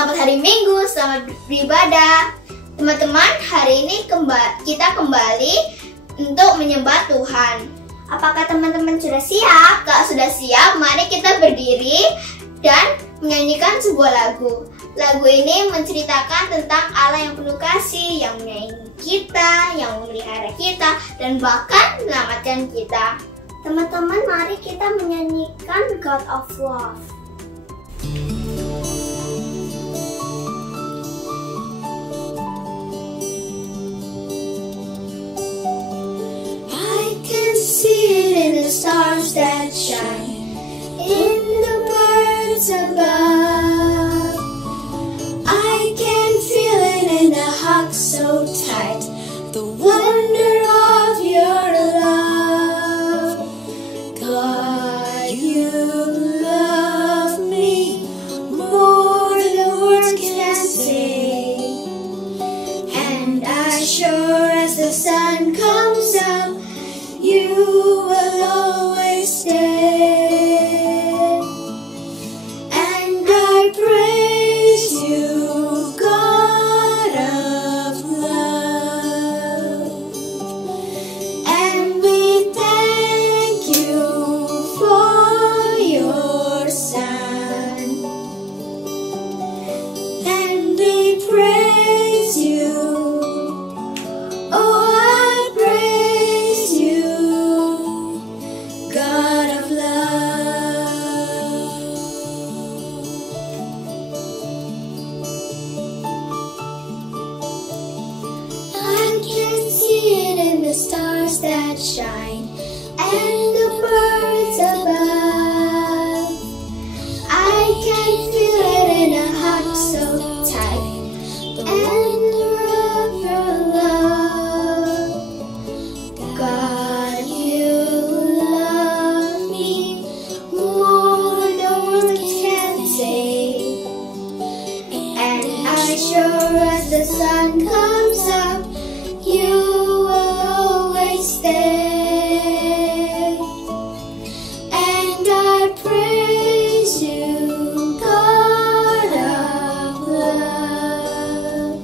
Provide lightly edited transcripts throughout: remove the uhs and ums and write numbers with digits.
Selamat hari Minggu, selamat beribadah. Teman-teman, hari ini kita kembali untuk menyembah Tuhan. Apakah teman-teman sudah siap? Kalau sudah siap, mari kita berdiri dan menyanyikan sebuah lagu. Lagu ini menceritakan tentang Allah yang penuh kasih, yang menyayangi kita, yang memelihara kita, dan bahkan menyelamatkan kita. Teman-teman, mari kita menyanyikan God of Love. See it in the stars that shine, in the birds above. I can feel it in the hug so tight, the wonder of your love. God, you love me more than words can say, and as sure as the sun comes up, you will always stay, and I praise you, God of love, and we thank you for your Son, and we praise you. Oh, I praise you, God of love. I can see it in the stars that shine and the birds above. I can feel it in a heart so tight and of your love. God, you love me more than words can say, and as sure as the sun comes up, you will always stay, and I praise you, God of love,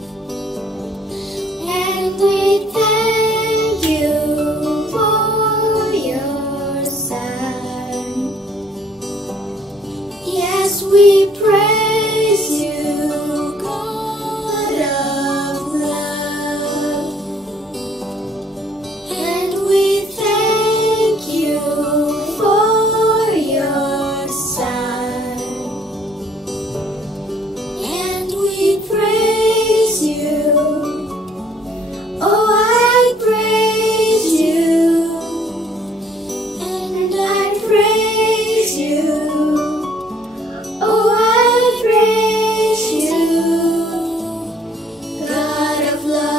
and we thank you for your Son. Yes, we praise you, God of love, and we thank you for your Son, and we praise you. Oh, I praise you, and I praise you. Oh, I praise you, God of love.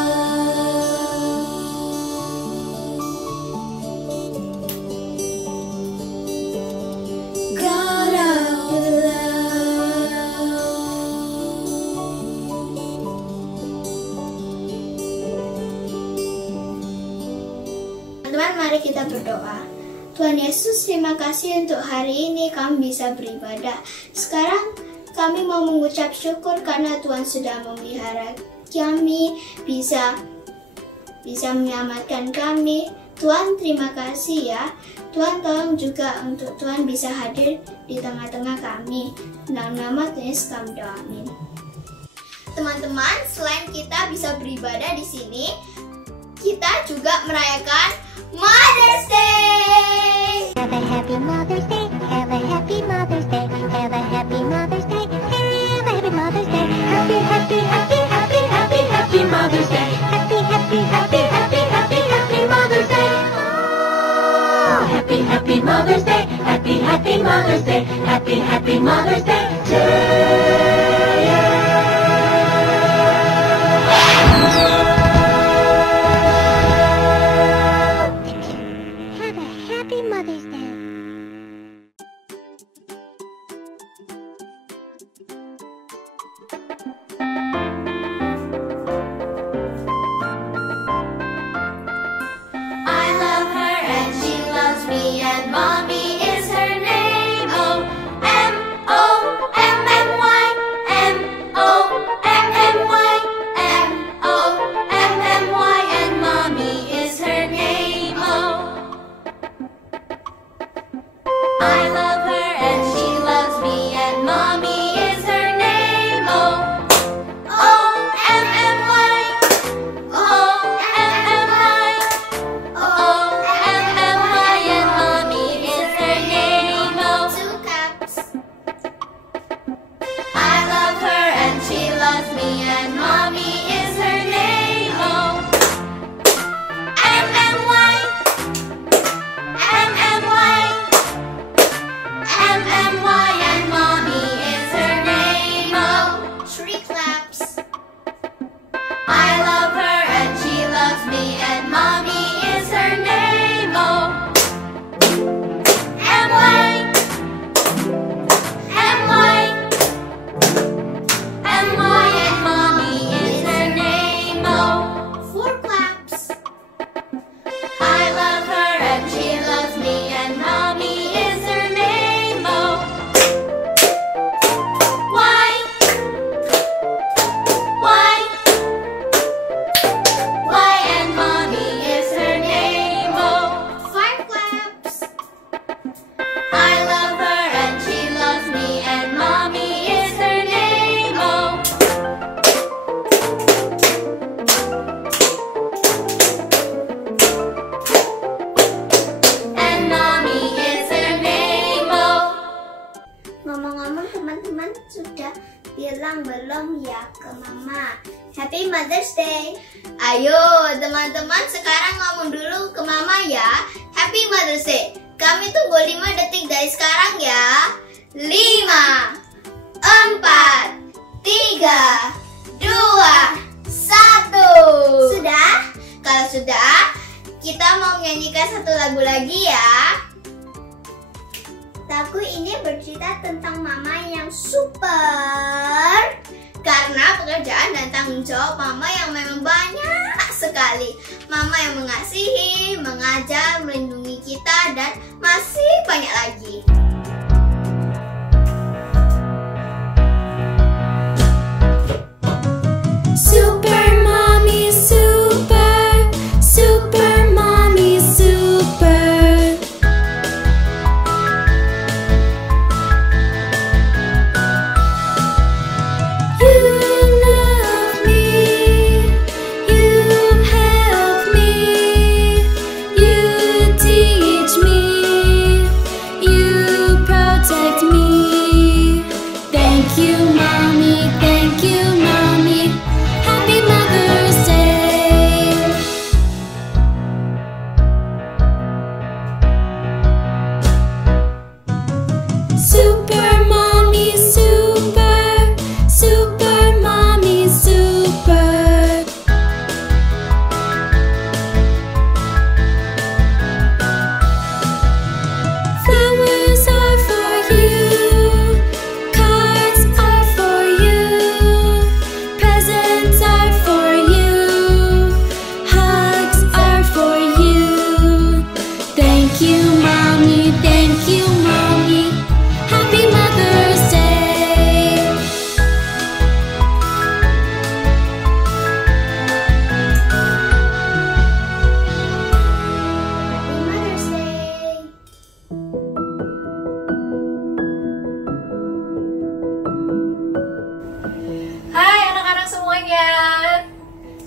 God of love. Teman-teman, mari kita berdoa. Tuhan Yesus, terima kasih untuk hari ini kami bisa beribadah. Sekarang kami mau mengucap syukur karena Tuhan sudah memelihara kami, bisa menyelamatkan kami. Tuhan, terima kasih ya. Tuhan, tolong juga untuk Tuhan bisa hadir di tengah-tengah kami. Dalam nama Tuhan Yesus kami doa, amin. Teman-teman, selain kita bisa beribadah di sini, kita juga merayakan Mother's Day. Have a happy Mother's Day. Have a happy Mother's Day. Have a happy Mother's Day. Have a happy Mother's Day. Happy, happy, happy, happy, happy, happy Mother's Day. Happy, happy, happy, happy, happy, happy Mother's Day. Oh, happy, happy Mother's Day. Happy, happy Mother's Day. Happy, happy Mother's Day to you. Have a happy Mother's Day. I love her and she loves me, and mommy is her name. O-M-O-M-M-Y. Ngomong-ngomong, teman-teman sudah bilang belum ya ke Mama Happy Mother's Day? Ayo teman-teman sekarang ngomong dulu ke Mama ya, Happy Mother's Day. Kami tunggu 5 detik dari sekarang ya. 5, 4, 3, 2, 1. Sudah? Kalau sudah, kita mau menyanyikan satu lagu lagi ya. Lagu ini bercerita tentang mama yang super karena pekerjaan dan tanggung jawab mama yang memang banyak sekali. Mama yang mengasihi, mengajar, melindungi kita, dan masih banyak lagi. Super mommy, super, super mommy, super.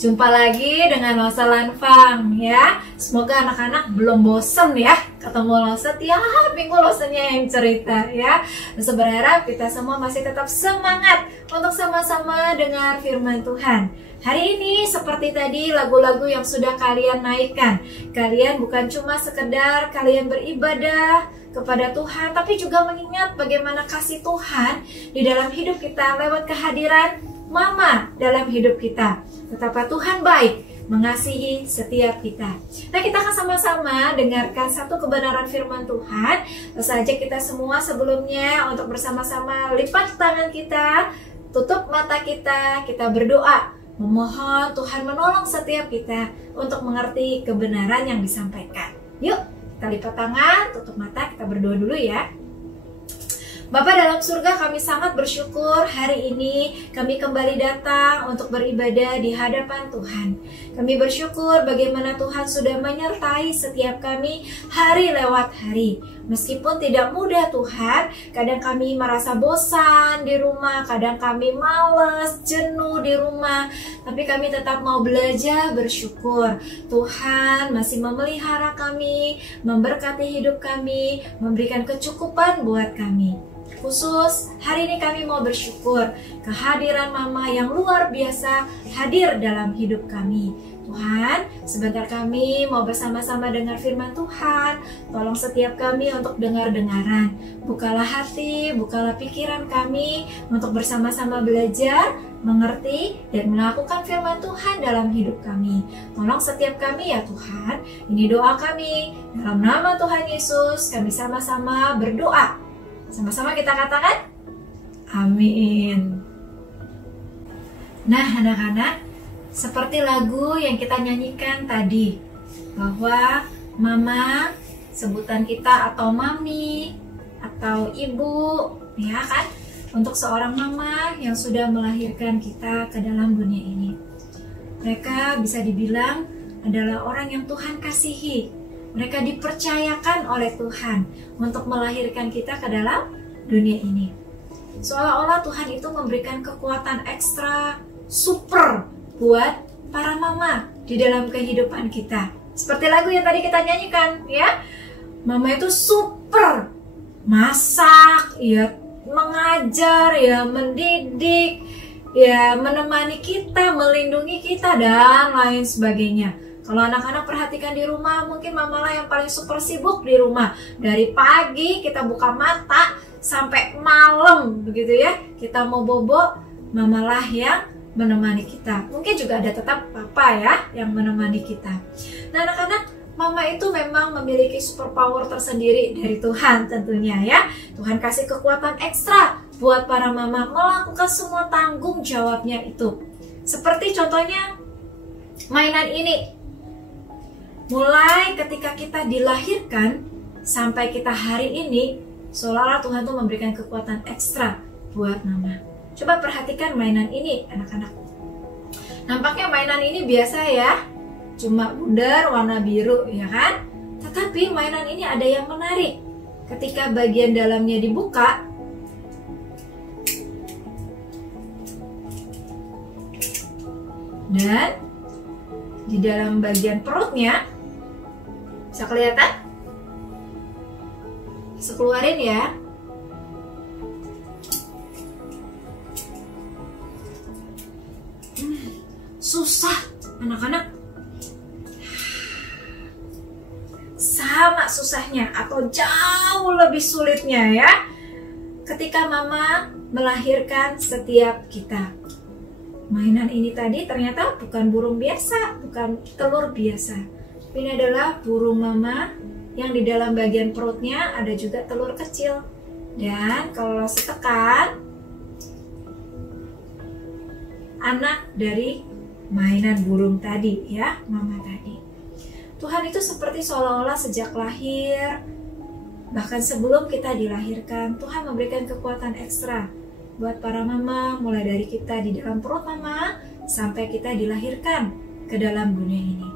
Jumpa lagi dengan Losa Lanfang ya. Semoga anak-anak belum bosen ya ketemu Losa tiap minggu Losanya yang cerita ya. Losa berharap kita semua masih tetap semangat untuk sama-sama dengar firman Tuhan. Hari ini seperti tadi lagu-lagu yang sudah kalian naikkan, kalian bukan cuma sekedar kalian beribadah kepada Tuhan, tapi juga mengingat bagaimana kasih Tuhan di dalam hidup kita lewat kehadiran Mama dalam hidup kita. Betapa Tuhan baik mengasihi setiap kita. Nah, kita akan sama-sama dengarkan satu kebenaran firman Tuhan. Saja kita semua sebelumnya untuk bersama-sama lipat tangan kita, tutup mata kita berdoa. Memohon Tuhan menolong setiap kita untuk mengerti kebenaran yang disampaikan. Yuk, kita lipat tangan, tutup mata, kita berdoa dulu ya. Bapa dalam surga, kami sangat bersyukur hari ini kami kembali datang untuk beribadah di hadapan Tuhan. Kami bersyukur bagaimana Tuhan sudah menyertai setiap kami hari lewat hari. Meskipun tidak mudah Tuhan, kadang kami merasa bosan di rumah, kadang kami malas, jenuh di rumah, tapi kami tetap mau belajar bersyukur. Tuhan masih memelihara kami, memberkati hidup kami, memberikan kecukupan buat kami. Khusus hari ini kami mau bersyukur kehadiran Mama yang luar biasa hadir dalam hidup kami. Tuhan, sebentar kami mau bersama-sama dengar firman Tuhan. Tolong setiap kami untuk dengar-dengaran. Bukalah hati, bukalah pikiran kami untuk bersama-sama belajar, mengerti, dan melakukan firman Tuhan dalam hidup kami. Tolong setiap kami ya Tuhan. Ini doa kami. Dalam nama Tuhan Yesus, kami sama-sama berdoa. Sama-sama kita katakan, amin. Nah anak-anak, seperti lagu yang kita nyanyikan tadi, bahwa mama, sebutan kita atau mami, atau ibu, ya kan, untuk seorang mama yang sudah melahirkan kita ke dalam dunia ini. Mereka bisa dibilang adalah orang yang Tuhan kasihi. Mereka dipercayakan oleh Tuhan untuk melahirkan kita ke dalam dunia ini. Seolah-olah Tuhan itu memberikan kekuatan ekstra, super buat para mama di dalam kehidupan kita. Seperti lagu yang tadi kita nyanyikan ya. Mama itu super masak, ya mengajar, ya mendidik, ya menemani kita, melindungi kita, dan lain sebagainya. Kalau anak-anak perhatikan di rumah, mungkin mamalah yang paling super sibuk di rumah. Dari pagi kita buka mata sampai malam begitu ya. Kita mau bobo, mamalah yang menemani kita. Mungkin juga ada tetap papa ya yang menemani kita. Nah anak-anak, mama itu memang memiliki superpower tersendiri dari Tuhan tentunya ya. Tuhan kasih kekuatan ekstra buat para mama melakukan semua tanggung jawabnya itu. Seperti contohnya mainan ini. Mulai ketika kita dilahirkan sampai kita hari ini, seolah-olah Tuhan tuh memberikan kekuatan ekstra buat mama. Coba perhatikan mainan ini anak-anak. Nampaknya mainan ini biasa ya, cuma bundar warna biru ya kan? Tetapi mainan ini ada yang menarik. Ketika bagian dalamnya dibuka, dan di dalam bagian perutnya, bisa kelihatan? Bisa keluarin ya. Susah anak-anak. Sama susahnya atau jauh lebih sulitnya ya ketika mama melahirkan setiap kita. Mainan ini tadi ternyata bukan burung biasa, bukan telur biasa. Ini adalah burung mama yang di dalam bagian perutnya ada juga telur kecil. Dan kalau setekan, anak dari mainan burung tadi ya, mama tadi. Tuhan itu seperti seolah-olah sejak lahir, bahkan sebelum kita dilahirkan, Tuhan memberikan kekuatan ekstra buat para mama, mulai dari kita di dalam perut mama sampai kita dilahirkan ke dalam dunia ini.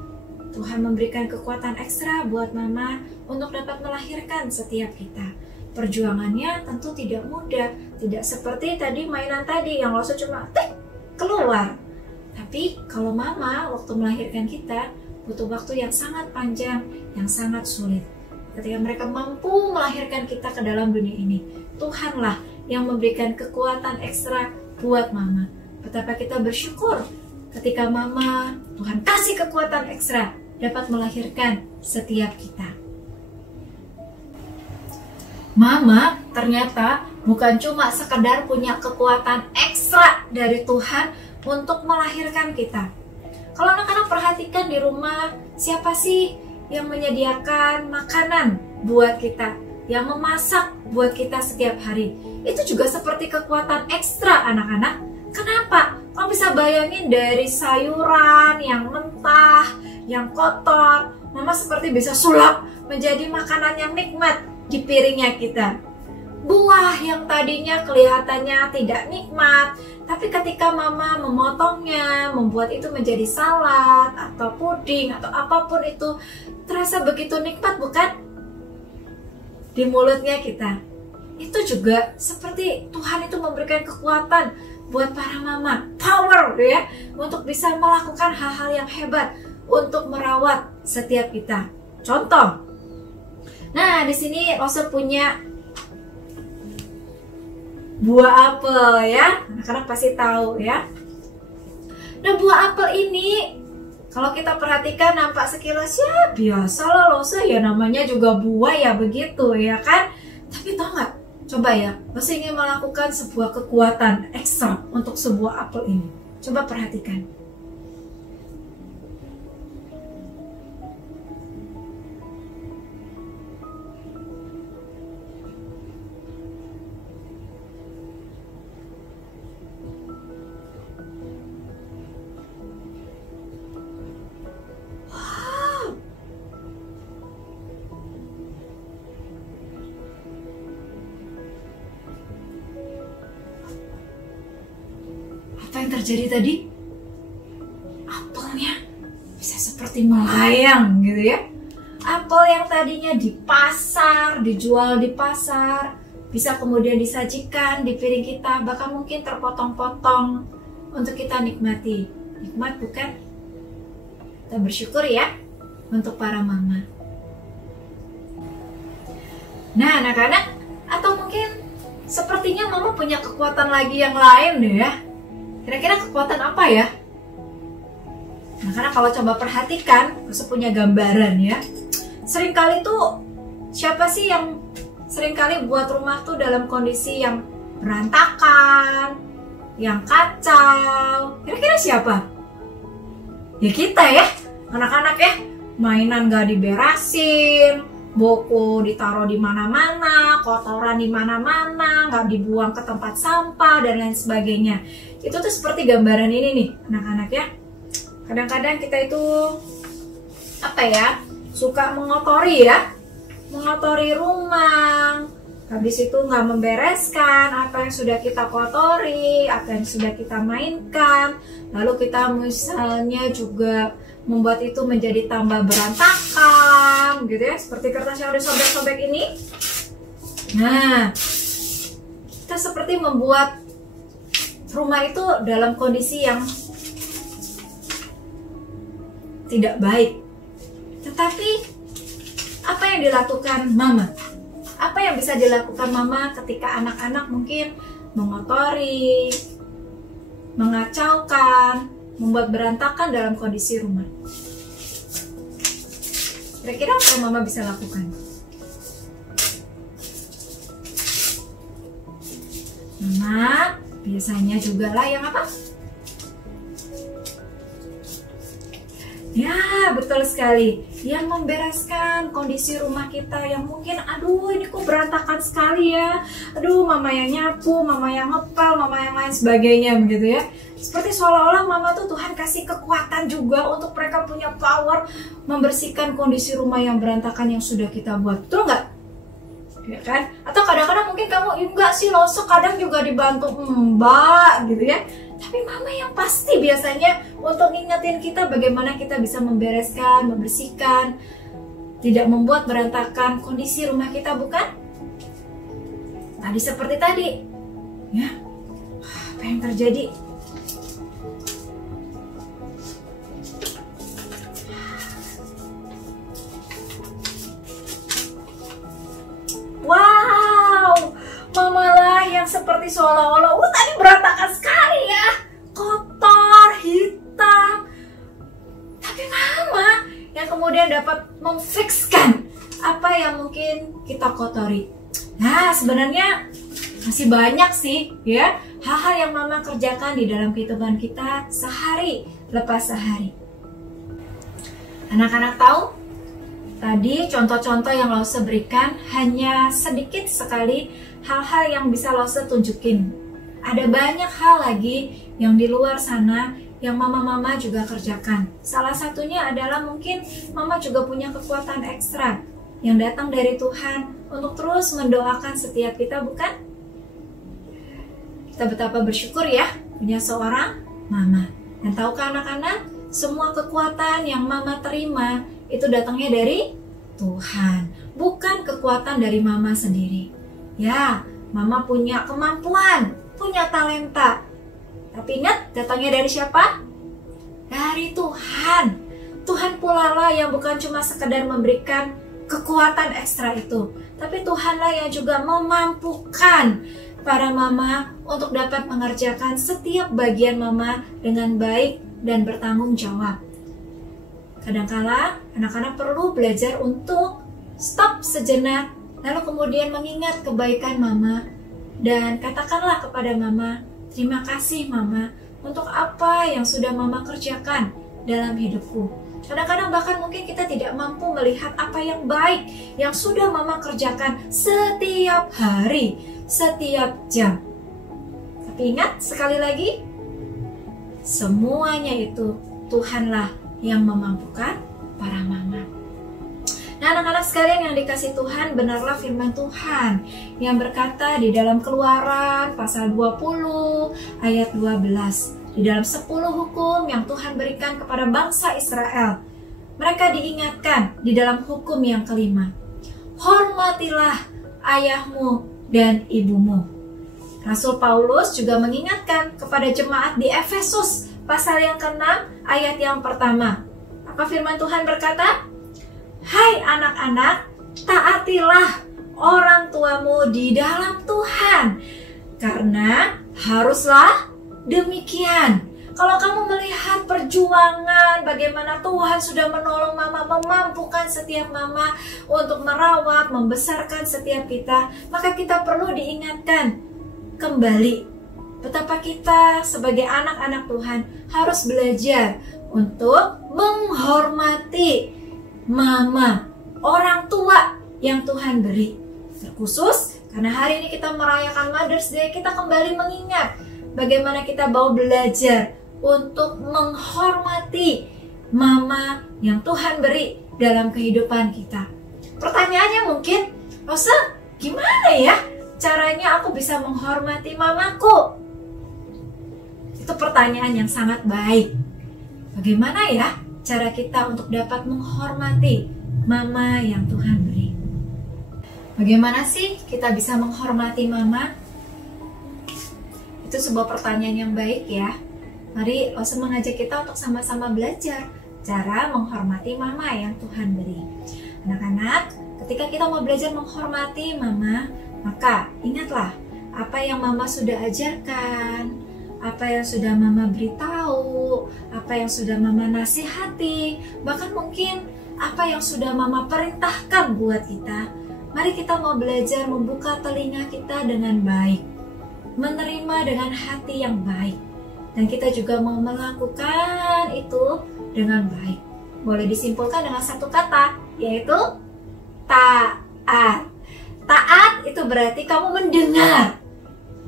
Tuhan memberikan kekuatan ekstra buat mama untuk dapat melahirkan setiap kita. Perjuangannya tentu tidak mudah, tidak seperti tadi mainan tadi yang langsung cuma tik keluar. Tapi kalau mama waktu melahirkan kita butuh waktu yang sangat panjang, yang sangat sulit. Ketika mereka mampu melahirkan kita ke dalam dunia ini, Tuhanlah yang memberikan kekuatan ekstra buat mama. Betapa kita bersyukur ketika mama, Tuhan kasih kekuatan ekstra dapat melahirkan setiap kita. Mama ternyata bukan cuma sekedar punya kekuatan ekstra dari Tuhan untuk melahirkan kita. Kalau anak-anak perhatikan di rumah, siapa sih yang menyediakan makanan buat kita, yang memasak buat kita setiap hari? Itu juga seperti kekuatan ekstra anak-anak. Kenapa? Kamu bisa bayangin dari sayuran yang mentah, yang kotor, mama seperti bisa sulap menjadi makanan yang nikmat di piringnya kita. Buah yang tadinya kelihatannya tidak nikmat, tapi ketika mama memotongnya, membuat itu menjadi salad atau puding atau apapun itu, terasa begitu nikmat bukan? Di mulutnya kita. Itu juga seperti Tuhan itu memberikan kekuatan buat para mama, power ya, untuk bisa melakukan hal-hal yang hebat untuk merawat setiap kita. Contoh, nah di sini Rosa punya buah apel ya, anak-anak pasti tahu ya. Nah buah apel ini kalau kita perhatikan nampak sekilas ya biasa lah Rosa ya, namanya juga buah ya begitu ya kan. Tapi tau nggak? Coba ya, Rosa ingin melakukan sebuah kekuatan ekstra untuk sebuah apel ini. Coba perhatikan. Apa yang terjadi tadi? Apelnya bisa seperti melayang gitu ya. Apel yang tadinya di pasar, dijual di pasar, bisa kemudian disajikan di piring kita, bahkan mungkin terpotong-potong untuk kita nikmati. Nikmat bukan? Kita bersyukur ya untuk para mama. Nah anak-anak, atau mungkin sepertinya mama punya kekuatan lagi yang lain deh ya. Kira-kira kekuatan apa ya? Nah, karena kalau coba perhatikan, Rosa punya gambaran ya. Seringkali tuh, siapa sih yang seringkali buat rumah tuh dalam kondisi yang berantakan, yang kacau? Kira-kira siapa? Ya kita ya, anak-anak ya. Mainan gak diberesin, buku ditaruh di mana-mana, kotoran di mana-mana, nggak dibuang ke tempat sampah dan lain sebagainya. Itu tuh seperti gambaran ini nih, anak-anak ya. Kadang-kadang kita itu apa ya, suka mengotori ya, mengotori rumah. Habis itu nggak membereskan apa yang sudah kita kotori, apa yang sudah kita mainkan. Lalu kita misalnya juga membuat itu menjadi tambah berantakan gitu ya, seperti kertas yang udah sobek-sobek ini. Nah, kita seperti membuat rumah itu dalam kondisi yang tidak baik. Tetapi apa yang dilakukan mama? Apa yang bisa dilakukan mama ketika anak-anak mungkin mengotori, mengacaukan, membuat berantakan dalam kondisi rumah? Kira-kira apa yang mama bisa lakukan? Mama biasanya juga lah yang apa? Ya, betul sekali. Yang membereskan kondisi rumah kita yang mungkin, aduh ini kok berantakan sekali ya. Aduh, mama yang nyapu, mama yang ngepel, mama yang lain sebagainya begitu ya. Seperti seolah-olah mama tuh Tuhan kasih kekuatan juga untuk mereka punya power membersihkan kondisi rumah yang berantakan yang sudah kita buat. Betul nggak? Ya kan? Atau kadang-kadang mungkin kamu, enggak sih loh, kadang juga dibantu mbak gitu ya. Tapi mama yang pasti biasanya untuk ngingetin kita bagaimana kita bisa membereskan, membersihkan, tidak membuat berantakan kondisi rumah kita, bukan? Tadi seperti tadi, ya. Apa yang terjadi? Wow, mamalah yang seperti seolah-olah, tadi berantakan sekali ya, kotor, hitam. Tapi mama yang kemudian dapat memfikskan apa yang mungkin kita kotori. Nah, sebenarnya masih banyak sih ya hal-hal yang mama kerjakan di dalam kehidupan kita sehari lepas sehari. Anak-anak tahu? Tadi contoh-contoh yang Lause berikan hanya sedikit sekali hal-hal yang bisa Lause tunjukin. Ada banyak hal lagi yang di luar sana yang mama-mama juga kerjakan. Salah satunya adalah mungkin mama juga punya kekuatan ekstra yang datang dari Tuhan untuk terus mendoakan setiap kita, bukan? Kita betapa bersyukur ya punya seorang mama. Dan tahukah anak-anak, semua kekuatan yang mama terima itu datangnya dari Tuhan, bukan kekuatan dari mama sendiri. Ya, mama punya kemampuan, punya talenta. Tapi ingat, datangnya dari siapa? Dari Tuhan. Tuhan pula lah yang bukan cuma sekedar memberikan kekuatan ekstra itu, tapi Tuhanlah yang juga memampukan para mama untuk dapat mengerjakan setiap bagian mama dengan baik dan bertanggung jawab. Kadangkala anak-anak perlu belajar untuk stop sejenak, lalu kemudian mengingat kebaikan mama dan katakanlah kepada mama, terima kasih mama untuk apa yang sudah mama kerjakan dalam hidupku. Kadang-kadang bahkan mungkin kita tidak mampu melihat apa yang baik yang sudah mama kerjakan setiap hari, setiap jam. Tapi ingat sekali lagi, semuanya itu Tuhanlah yang memampukan para mama. Nah, anak-anak sekalian yang dikasih Tuhan, benarlah firman Tuhan yang berkata di dalam Keluaran pasal 20 ayat 12. Di dalam 10 hukum yang Tuhan berikan kepada bangsa Israel, mereka diingatkan di dalam hukum yang kelima. Hormatilah ayahmu dan ibumu. Rasul Paulus juga mengingatkan kepada jemaat di Efesus pasal yang ke-6 ayat yang pertama. Apa firman Tuhan berkata? Hai anak-anak, taatilah orang tuamu di dalam Tuhan. Karena haruslah demikian. Kalau kamu melihat perjuangan bagaimana Tuhan sudah menolong mama, memampukan setiap mama untuk merawat, membesarkan setiap kita, maka kita perlu diingatkan kembali betapa kita sebagai anak-anak Tuhan harus belajar untuk menghormati mama, orang tua yang Tuhan beri. Terkhusus karena hari ini kita merayakan Mother's Day, kita kembali mengingat bagaimana kita mau belajar untuk menghormati mama yang Tuhan beri dalam kehidupan kita. Pertanyaannya mungkin, Rosa, gimana ya caranya aku bisa menghormati mamaku? Itu pertanyaan yang sangat baik. Bagaimana ya cara kita untuk dapat menghormati mama yang Tuhan beri? Bagaimana sih kita bisa menghormati mama? Itu sebuah pertanyaan yang baik ya. Mari Rosa mengajak kita untuk sama-sama belajar cara menghormati mama yang Tuhan beri. Anak-anak, ketika kita mau belajar menghormati mama, maka ingatlah apa yang mama sudah ajarkan, apa yang sudah mama beritahu, apa yang sudah mama nasihati, bahkan mungkin apa yang sudah mama perintahkan buat kita. Mari kita mau belajar membuka telinga kita dengan baik, menerima dengan hati yang baik, dan kita juga mau melakukan itu dengan baik. Boleh disimpulkan dengan satu kata, yaitu taat. Taat itu berarti kamu mendengar,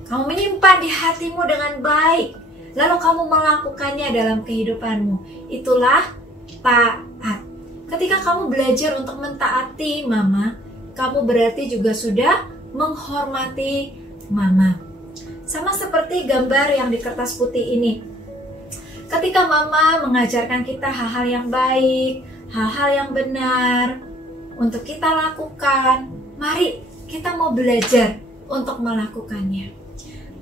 kamu menyimpan di hatimu dengan baik, lalu kamu melakukannya dalam kehidupanmu. Itulah taat. Ketika kamu belajar untuk mentaati mama, kamu berarti juga sudah menghormati mama. Sama seperti gambar yang di kertas putih ini. Ketika mama mengajarkan kita hal-hal yang baik, hal-hal yang benar untuk kita lakukan, mari kita mau belajar untuk melakukannya.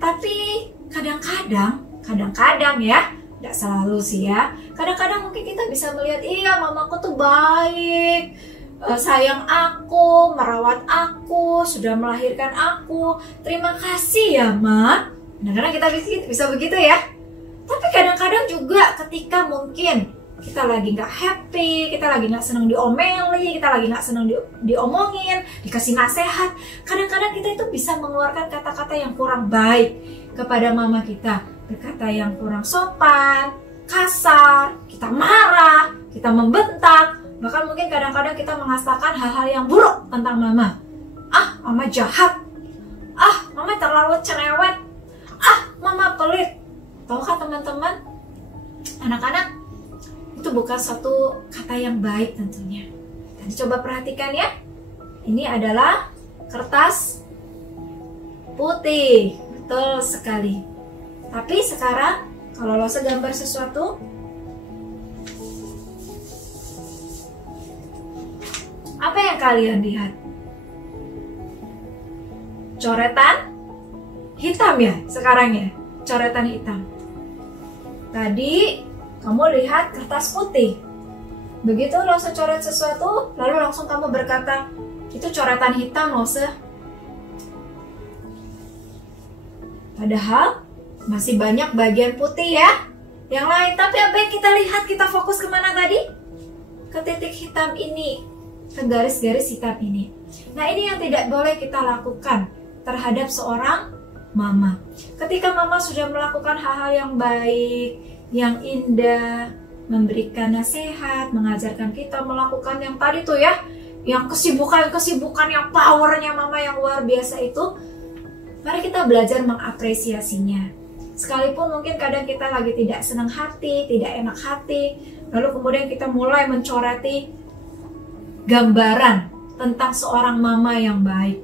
Tapi kadang-kadang ya, tidak selalu sih ya. Kadang-kadang mungkin kita bisa melihat, iya mamaku tuh baik, sayang aku, merawat aku, sudah melahirkan aku. Terima kasih ya, Ma. Kadang-kadang kita bisa begitu ya. Tapi kadang-kadang juga ketika mungkin kita lagi nggak happy, kita lagi nggak senang diomeli, kita lagi nggak senang diomongin, dikasih nasihat, kadang-kadang kita itu bisa mengeluarkan kata-kata yang kurang baik kepada mama kita. Berkata yang kurang sopan, kasar, kita marah, kita membentak. Bahkan mungkin kadang-kadang kita mengatakan hal-hal yang buruk tentang mama. Ah, mama jahat. Ah, mama terlalu cerewet. Ah, mama pelit. Tahukah teman-teman, anak-anak, itu bukan suatu kata yang baik tentunya. Tadi coba perhatikan ya. Ini adalah kertas putih. Betul sekali. Tapi sekarang kalau lo segambar sesuatu, apa yang kalian lihat? Coretan hitam ya sekarang ya, coretan hitam. Tadi kamu lihat kertas putih. Begitu lo coret sesuatu, lalu langsung kamu berkata, itu coretan hitam lo Padahal masih banyak bagian putih ya yang lain. Tapi apa yang kita lihat, kita fokus kemana tadi? Ke titik hitam ini, ke garis-garis hitam ini. Nah, ini yang tidak boleh kita lakukan terhadap seorang mama. Ketika mama sudah melakukan hal-hal yang baik, yang indah, memberikan nasihat, mengajarkan kita melakukan yang tadi tuh ya, yang kesibukan yang powernya mama yang luar biasa itu, mari kita belajar mengapresiasinya. Sekalipun mungkin kadang kita lagi tidak senang hati, tidak enak hati, lalu kemudian kita mulai mencoreti gambaran tentang seorang mama yang baik.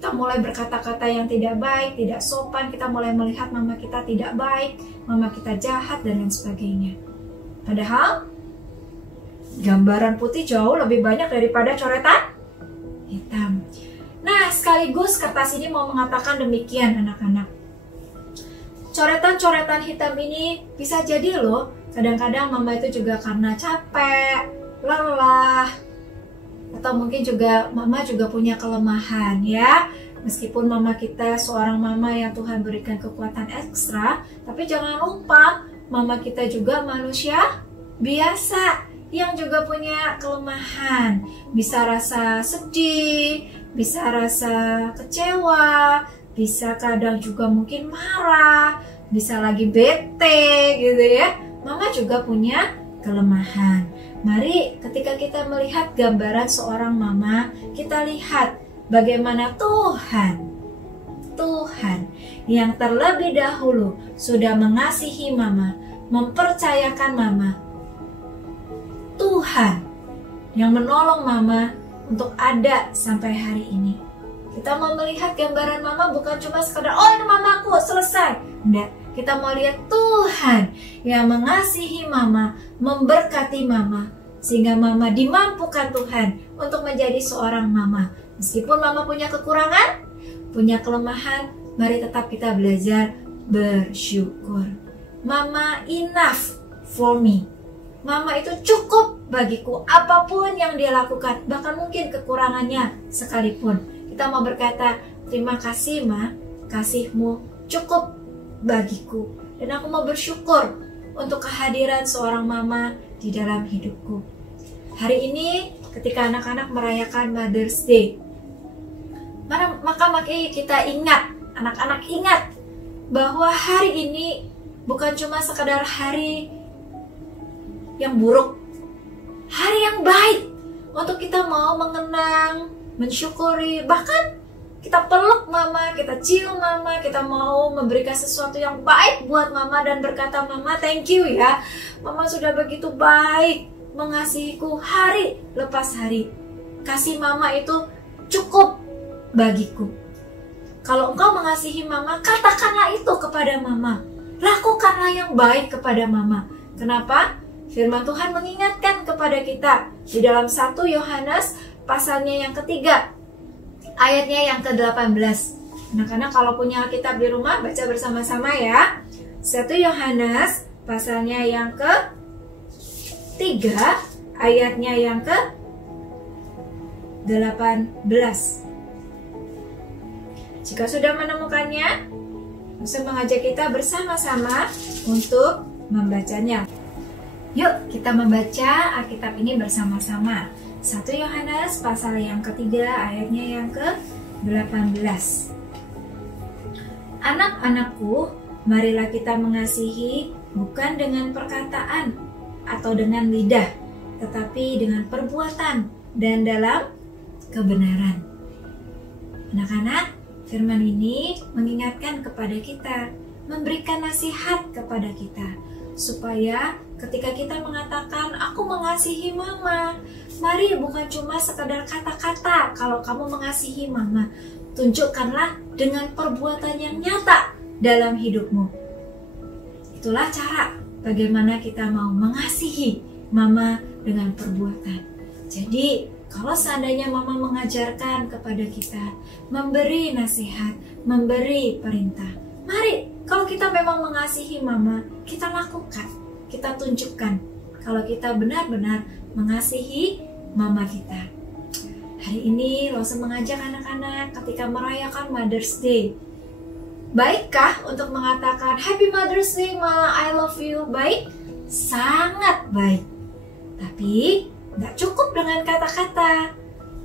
Kita mulai berkata-kata yang tidak baik, tidak sopan, kita mulai melihat mama kita tidak baik, mama kita jahat, dan lain sebagainya. Padahal gambaran putih jauh lebih banyak daripada coretan hitam. Nah, sekaligus kertas ini mau mengatakan demikian anak-anak. Coretan-coretan hitam ini bisa jadi loh, kadang-kadang mama itu juga karena capek, lelah, Atau mungkin juga mama juga punya kelemahan ya. Meskipun mama kita seorang mama yang Tuhan berikan kekuatan ekstra, tapi jangan lupa mama kita juga manusia biasa yang juga punya kelemahan. Bisa rasa sedih, bisa rasa kecewa, bisa kadang juga mungkin marah, bisa lagi bete gitu ya. Mama juga punya kelemahan. Mari ketika kita melihat gambaran seorang mama, kita lihat bagaimana Tuhan yang terlebih dahulu sudah mengasihi mama, mempercayakan mama. Tuhan yang menolong mama untuk ada sampai hari ini. Kita mau melihat gambaran mama bukan cuma sekedar, oh ini mamaku, selesai. Enggak, kita mau lihat Tuhan yang mengasihi mama, memberkati mama, sehingga mama dimampukan Tuhan untuk menjadi seorang mama. Meskipun mama punya kekurangan, punya kelemahan, mari tetap kita belajar bersyukur. Mama enough for me. Mama itu cukup bagiku, apapun yang dia lakukan, bahkan mungkin kekurangannya sekalipun. Kita mau berkata, terima kasih Ma, kasihmu cukup bagiku. Dan aku mau bersyukur untuk kehadiran seorang mama di dalam hidupku. Hari ini ketika anak-anak merayakan Mother's Day, maka kita ingat, anak-anak ingat bahwa hari ini bukan cuma sekadar hari yang buruk, hari yang baik untuk kita mau mengenang, mensyukuri, bahkan kita peluk mama, kita cium mama, kita mau memberikan sesuatu yang baik buat mama dan berkata, mama thank you ya, mama sudah begitu baik mengasihiku hari lepas hari. Kasih mama itu cukup bagiku. Kalau engkau mengasihi mama, katakanlah itu kepada mama, lakukanlah yang baik kepada mama. Kenapa? Firman Tuhan mengingatkan kepada kita di dalam 1 Yohanes pasalnya yang ketiga, ayatnya yang ke-18. Anak-anak kalau punya Alkitab di rumah, baca bersama-sama ya. 1 Yohanes pasalnya yang ke-3, ayatnya yang ke-18. Jika sudah menemukannya, bisa mengajak kita bersama-sama untuk membacanya. Yuk kita membaca Alkitab ini bersama-sama. 1 Yohanes pasal yang ketiga ayatnya yang ke-18. Anak-anakku, marilah kita mengasihi bukan dengan perkataan atau dengan lidah, tetapi dengan perbuatan dan dalam kebenaran. Anak-anak, firman ini mengingatkan kepada kita, memberikan nasihat kepada kita, supaya ketika kita mengatakan aku mengasihi mama, mari bukan cuma sekadar kata-kata. Kalau kamu mengasihi mama, tunjukkanlah dengan perbuatan yang nyata dalam hidupmu. Itulah cara bagaimana kita mau mengasihi mama dengan perbuatan. Jadi kalau seandainya mama mengajarkan kepada kita, memberi nasihat, memberi perintah, mari kalau kita memang mengasihi mama, kita lakukan, kita tunjukkan kalau kita benar-benar mengasihi mama kita. Hari ini Rose mengajak anak-anak ketika merayakan Mother's Day. Baikkah untuk mengatakan Happy Mother's Day Ma, I love you? Baik? Sangat baik. Tapi gak cukup dengan kata-kata.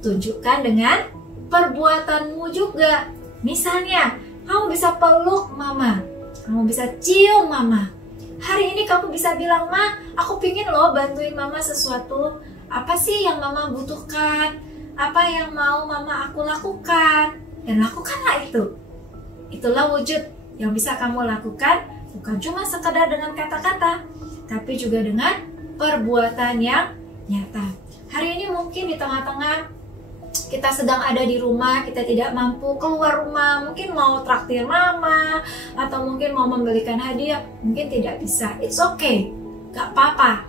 Tunjukkan dengan perbuatanmu juga. Misalnya, kamu bisa peluk mama, kamu bisa cium mama. Hari ini kamu bisa bilang, Ma, aku pingin loh bantuin mama sesuatu. Apa sih yang mama butuhkan? Apa yang mau mama aku lakukan? Dan lakukanlah itu. Itulah wujud yang bisa kamu lakukan, bukan cuma sekadar dengan kata-kata, tapi juga dengan perbuatan yang nyata. Hari ini mungkin di tengah-tengah kita sedang ada di rumah, kita tidak mampu keluar rumah, mungkin mau traktir mama, atau mungkin mau membelikan hadiah, mungkin tidak bisa. It's okay, gak apa-apa.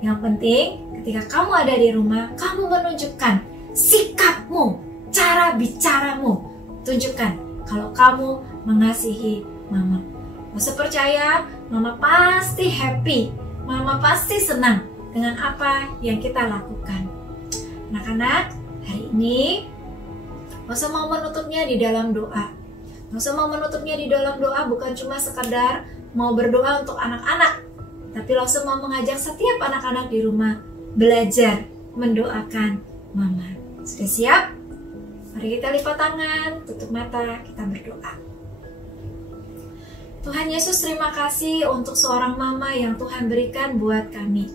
Yang penting ketika kamu ada di rumah, kamu menunjukkan sikapmu, cara bicaramu. Tunjukkan kalau kamu mengasihi mama. Masa percaya, mama pasti happy, mama pasti senang dengan apa yang kita lakukan. Anak-anak, hari ini gak usah mau menutupnya di dalam doa. Gak usah mau menutupnya di dalam doa bukan cuma sekedar mau berdoa untuk anak-anak, tapi langsung mau mengajak setiap anak-anak di rumah belajar mendoakan Mama. Sudah siap? Mari kita lipat tangan, tutup mata, kita berdoa. Tuhan Yesus, terima kasih untuk seorang mama yang Tuhan berikan buat kami.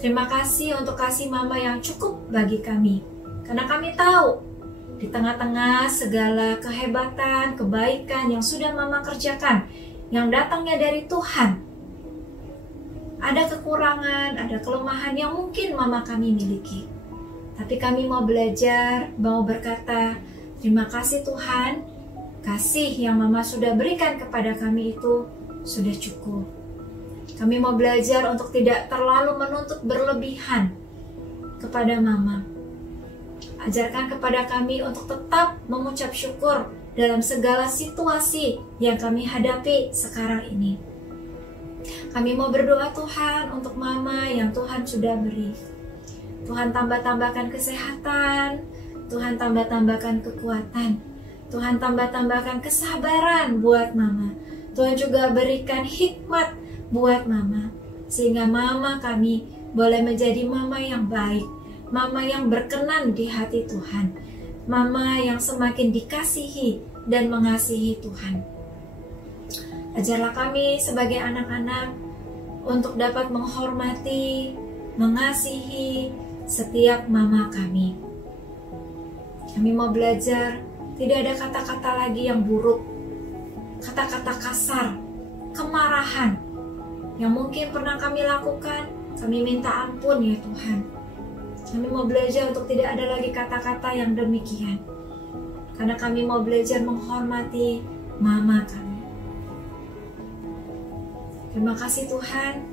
Terima kasih untuk kasih mama yang cukup bagi kami. Karena kami tahu, di tengah-tengah segala kehebatan, kebaikan yang sudah mama kerjakan, yang datangnya dari Tuhan, ada kekurangan, ada kelemahan yang mungkin mama kami miliki. Tapi kami mau belajar, mau berkata, terima kasih Tuhan, kasih yang mama sudah berikan kepada kami itu sudah cukup. Kami mau belajar untuk tidak terlalu menuntut berlebihan kepada mama. Ajarkan kepada kami untuk tetap mengucap syukur dalam segala situasi yang kami hadapi sekarang ini. Kami mau berdoa Tuhan untuk mama yang Tuhan sudah beri. Tuhan tambah-tambahkan kesehatan, Tuhan tambah-tambahkan kekuatan, Tuhan tambah-tambahkan kesabaran buat mama. Tuhan juga berikan hikmat buat mama, sehingga mama kami boleh menjadi mama yang baik, mama yang berkenan di hati Tuhan, mama yang semakin dikasihi dan mengasihi Tuhan. Ajarlah kami sebagai anak-anak untuk dapat menghormati, mengasihi setiap mama kami. Kami mau belajar tidak ada kata-kata lagi yang buruk, kata-kata kasar, kemarahan yang mungkin pernah kami lakukan. Kami minta ampun ya Tuhan. Kami mau belajar untuk tidak ada lagi kata-kata yang demikian, karena kami mau belajar menghormati mama kami. Terima kasih Tuhan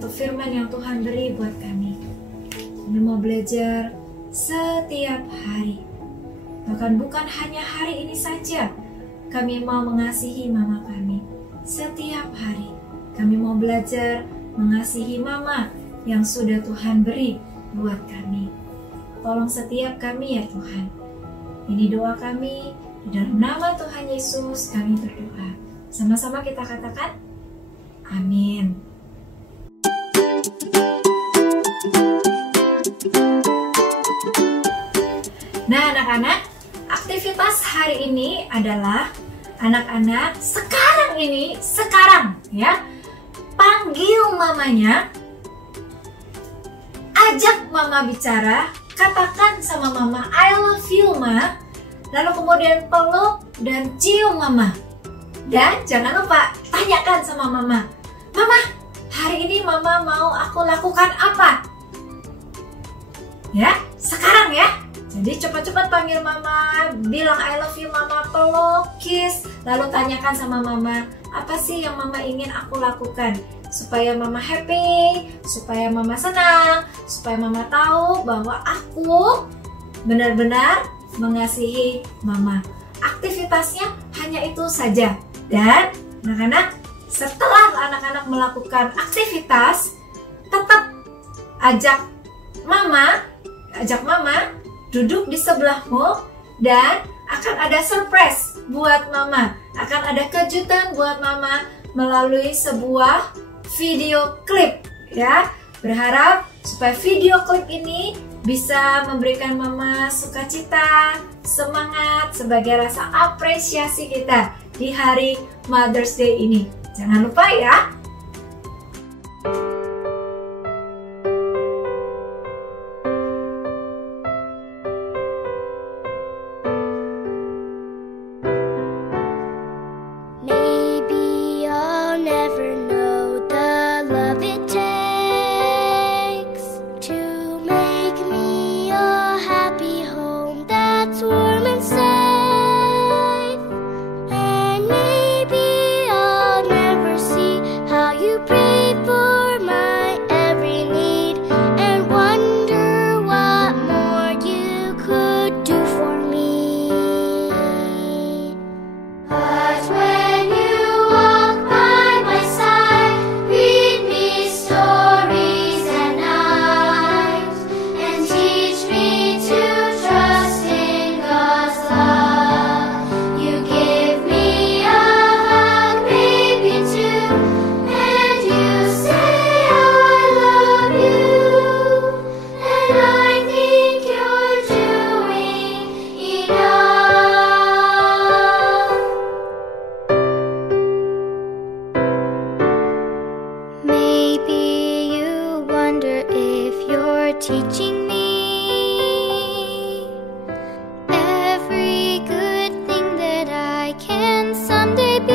untuk firman yang Tuhan beri buat kami. Kami mau belajar setiap hari. Bahkan bukan hanya hari ini saja, kami mau mengasihi mama kami. Setiap hari, kami mau belajar mengasihi mama yang sudah Tuhan beri buat kami. Tolong setiap kami ya Tuhan. Ini doa kami, di dalam nama Tuhan Yesus kami berdoa. Sama-sama kita katakan, amin. Nah anak-anak, aktivitas hari ini adalah anak-anak sekarang ya, panggil mamanya, ajak mama bicara, katakan sama mama I love you ma, lalu kemudian peluk dan cium mama. Dan jangan lupa tanyakan sama mama, mama hari ini mama mau aku lakukan apa? Ya, sekarang ya. Jadi cepat-cepat panggil mama, bilang I love you mama, peluk, kiss, lalu tanyakan sama mama, apa sih yang mama ingin aku lakukan? Supaya mama happy, supaya mama senang, supaya mama tahu bahwa aku benar-benar mengasihi mama. Aktivitasnya hanya itu saja. Dan anak-anak, setelah anak-anak melakukan aktivitas, tetap ajak mama duduk di sebelahmu dan akan ada surprise buat mama. Akan ada kejutan buat mama melalui sebuah video klip ya. Berharap supaya video klip ini bisa memberikan mama sukacita, semangat sebagai rasa apresiasi kita di hari Mother's Day ini. Jangan lupa ya. How teaching me every good thing that I can someday be.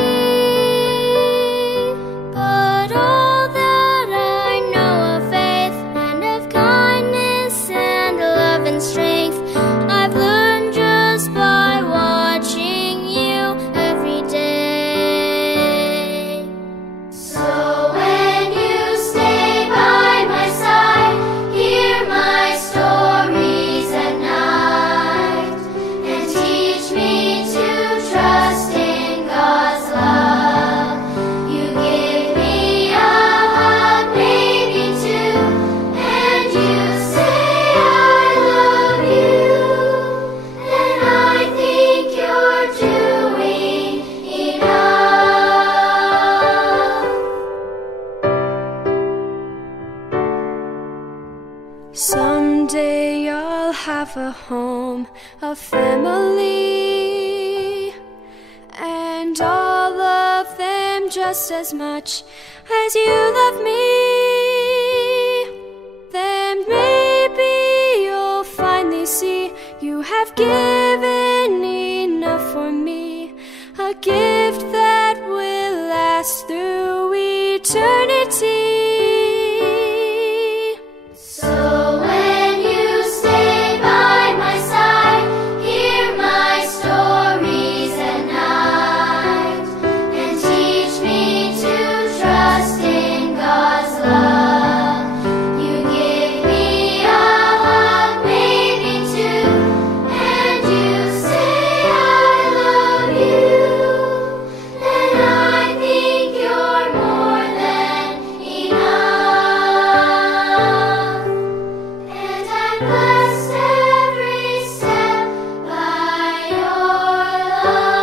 But all that I know of faith and of kindness and love and strength, I've learned just by watching you every day. So when you stay by my side, hear my stories at night, and teach me to trust in God's love. You give me a hug, maybe two, and you say I love you, and I think you're doing enough. Someday I'll have a home, a family, and all of them just as much as you love me. Then maybe you'll finally see you have given enough for me, a gift that will last through eternity. So when you stay by my side, hear my stories at night, and teach me to trust in God's love. You give me a hug, maybe two, and you say I love you, and I think you're more than enough. And I'm blessed every step by your love.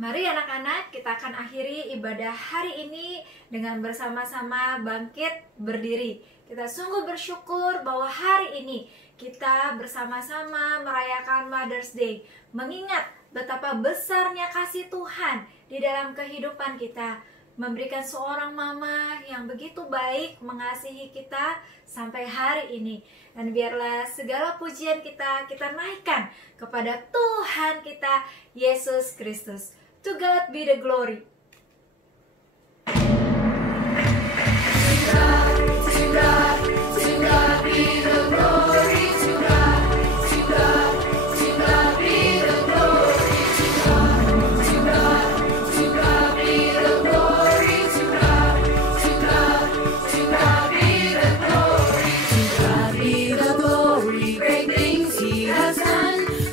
Mari anak-anak, kita akan akhiri ibadah hari ini dengan bersama-sama bangkit berdiri. Kita sungguh bersyukur bahwa hari ini kita bersama-sama merayakan Mother's Day, mengingat betapa besarnya kasih Tuhan di dalam kehidupan kita, memberikan seorang mama yang begitu baik mengasihi kita sampai hari ini. Dan biarlah segala pujian kita naikkan kepada Tuhan kita, Yesus Kristus. To God be the glory.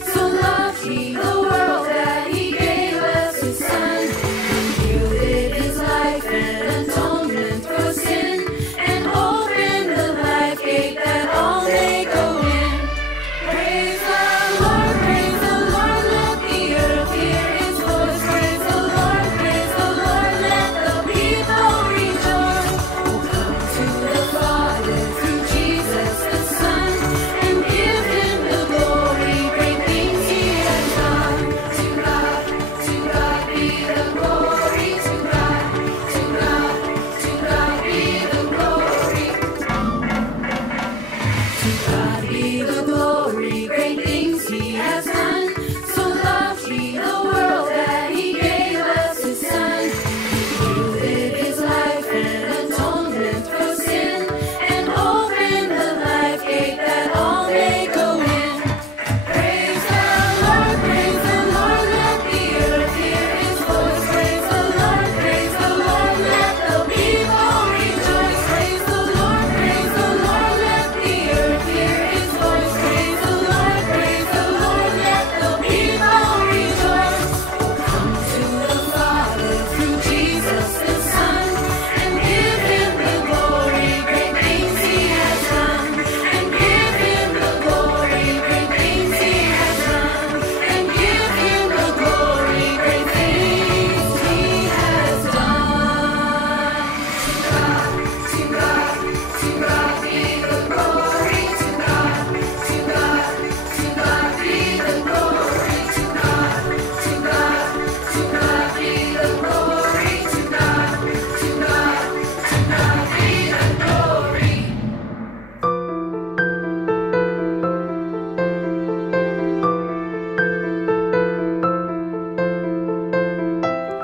So loved he the world that he gave us his son.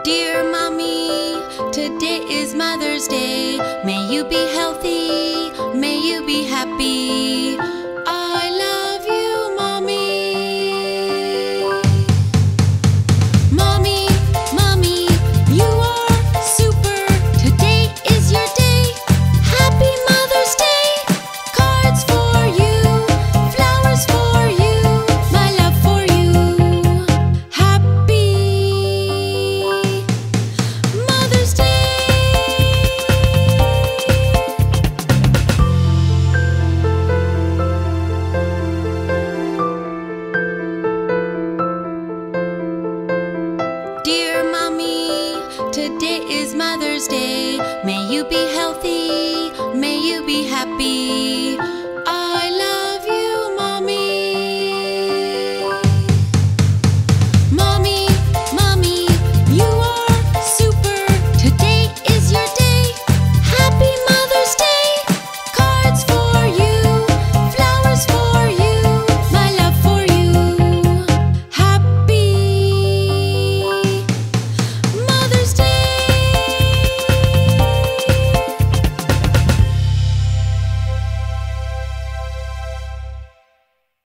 Dear Mommy, today is Mother's Day. May you be healthy, may you be happy. I love you, Mommy. Mommy, Mommy, you are super. Today is your day. Happy Mother's Day. Cards for you, flowers for you, my love for you. Happy Mother's Day. Dear Mommy, today is Mother's Day. May you be healthy, may you be happy.